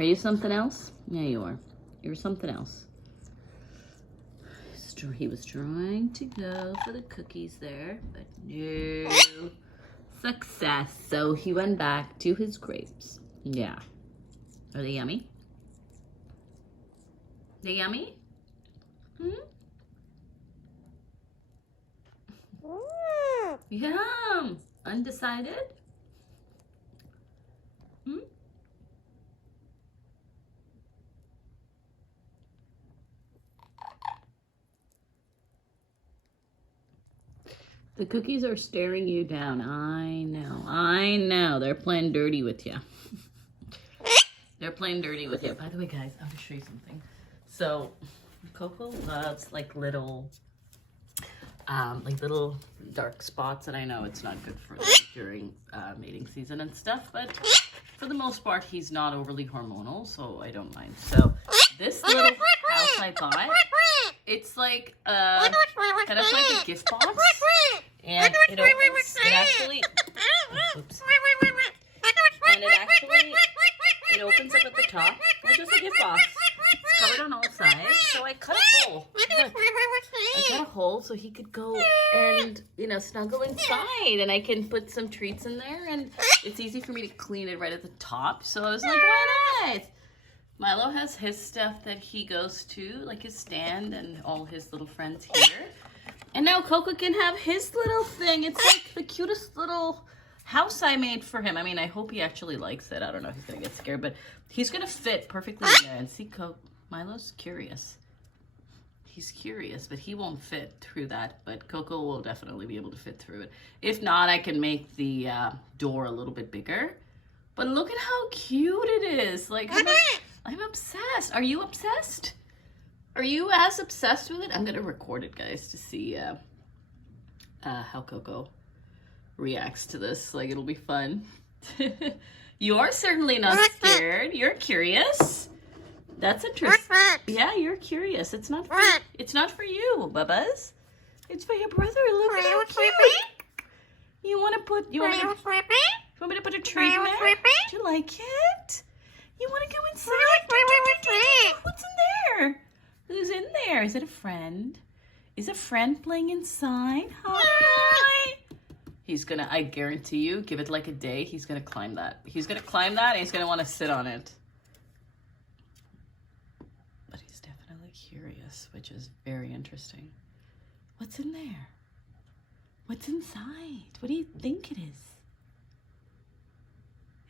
Are you something else? Yeah, you are. You're something else. He was trying to go for the cookies there, but no success. So he went back to his grapes. Yeah. Are they yummy? They yummy? Yum. Undecided? The cookies are staring you down. I know. I know. They're playing dirty with you. They're playing dirty with you. By the way, guys, I want to show you something. So, Coco loves like little dark spots, and I know it's not good for them during mating season and stuff, but for the most part, he's not overly hormonal, so I don't mind. So, this little house I bought, it's like kind of like a gift box, and it opens, it opens up at the top. It's just a gift box. It's covered on all sides. So I cut a hole. Look, I cut a hole so he could go and, snuggle inside. And I can put some treats in there. And it's easy for me to clean it right at the top. So I was like, why not? Milo has his stuff that he goes to, like his stand and all his little friends here. And now Coco can have his little thing. It's like the cutest little house I made for him. I mean, I hope he actually likes it. I don't know if he's gonna get scared, but he's gonna fit perfectly in there. And see, Milo's curious. He's curious, but he won't fit through that. But Coco will definitely be able to fit through it. If not, I can make the door a little bit bigger. But look at how cute it is. Like, I'm obsessed. Are you obsessed? Are you as obsessed with it? I'm gonna record it, guys, to see how Coco reacts to this. Like, it'll be fun. You're certainly not scared. You're curious. That's interesting. Yeah, you're curious. It's not for you, Bubba's. It's for your brother. Look at how cute. You want me to put a treat in there? Do you like it? You want to go inside? What's in there? Who's in there? Is it a friend? Is a friend playing inside? Hi. He's gonna, I guarantee you, give it like a day, he's gonna climb that. He's gonna climb that and he's gonna want to sit on it. But he's definitely curious, which is very interesting. What's in there? What's inside? What do you think it is?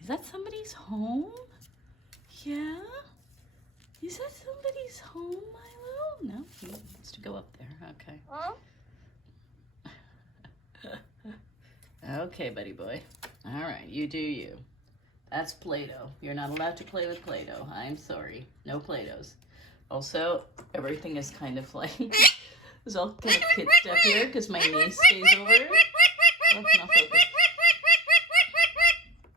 Is that somebody's home? Yeah? Is that somebody's home, Milo? No, he wants to go up there. Okay. Okay, buddy boy. All right, you do you. That's Play-Doh. You're not allowed to play with Play-Doh. I'm sorry. No Play-Dohs. Also, everything is kind of like, there's all kind of kid stuff here because my niece stays over. Oh, not focused.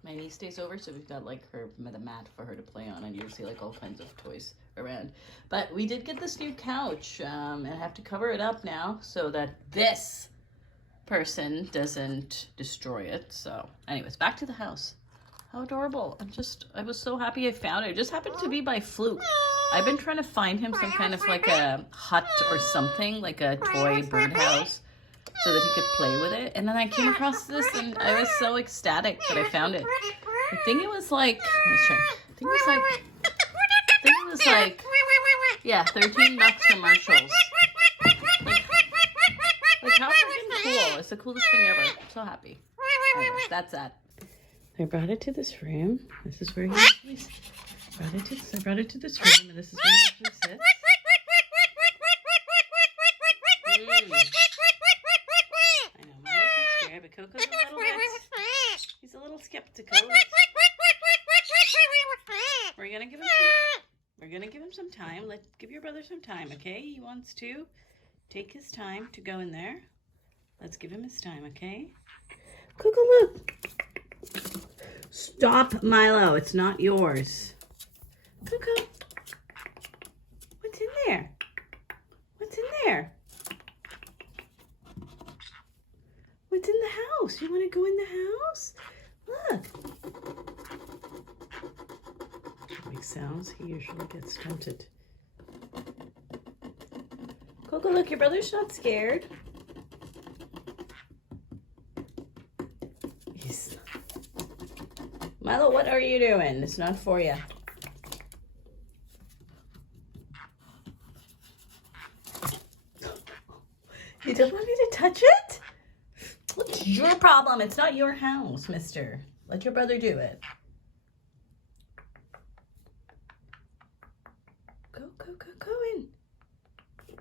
My niece stays over, so we've got like the mat for her to play on, and you'll see like all kinds of toys around. But we did get this new couch, and I have to cover it up now so that this person doesn't destroy it. So anyways, back to the house. How adorable. I was so happy I found it. It just happened to be by fluke. I've been trying to find him some kind of like a hut or something, like a toy birdhouse, so that he could play with it. And then I came across this and I was so ecstatic that I found it. I think it was like, yeah, $13 from Marshalls. Like how freaking cool. It's the coolest thing ever. I'm so happy. Anyways, that's that. I brought it to this room. This is where he usually sits. I brought it to this room, and this is where he usually sits. I know, Milo's not scared, but Coco's a little bit, he's a little skeptical. We're gonna give him some time. Give your brother some time, okay? He wants to take his time to go in there. Let's give him his time, okay? Coco, look. Stop, Milo. It's not yours. Coco. What's in there? What's in there? What's in the house? You want to go in the house? Look. make sounds, he usually gets tempted. Coco, look, your brother's not scared. Milo, what are you doing? It's not for you. You don't want me to touch it? What's your problem? It's not your house, mister. Let your brother do it. Go in. It's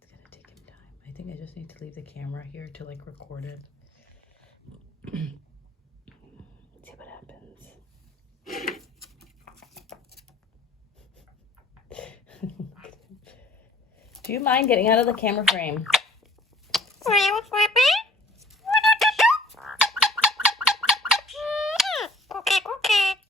gonna take him time. I think I just need to leave the camera here to like record it. See what happens. Do you mind getting out of the camera frame?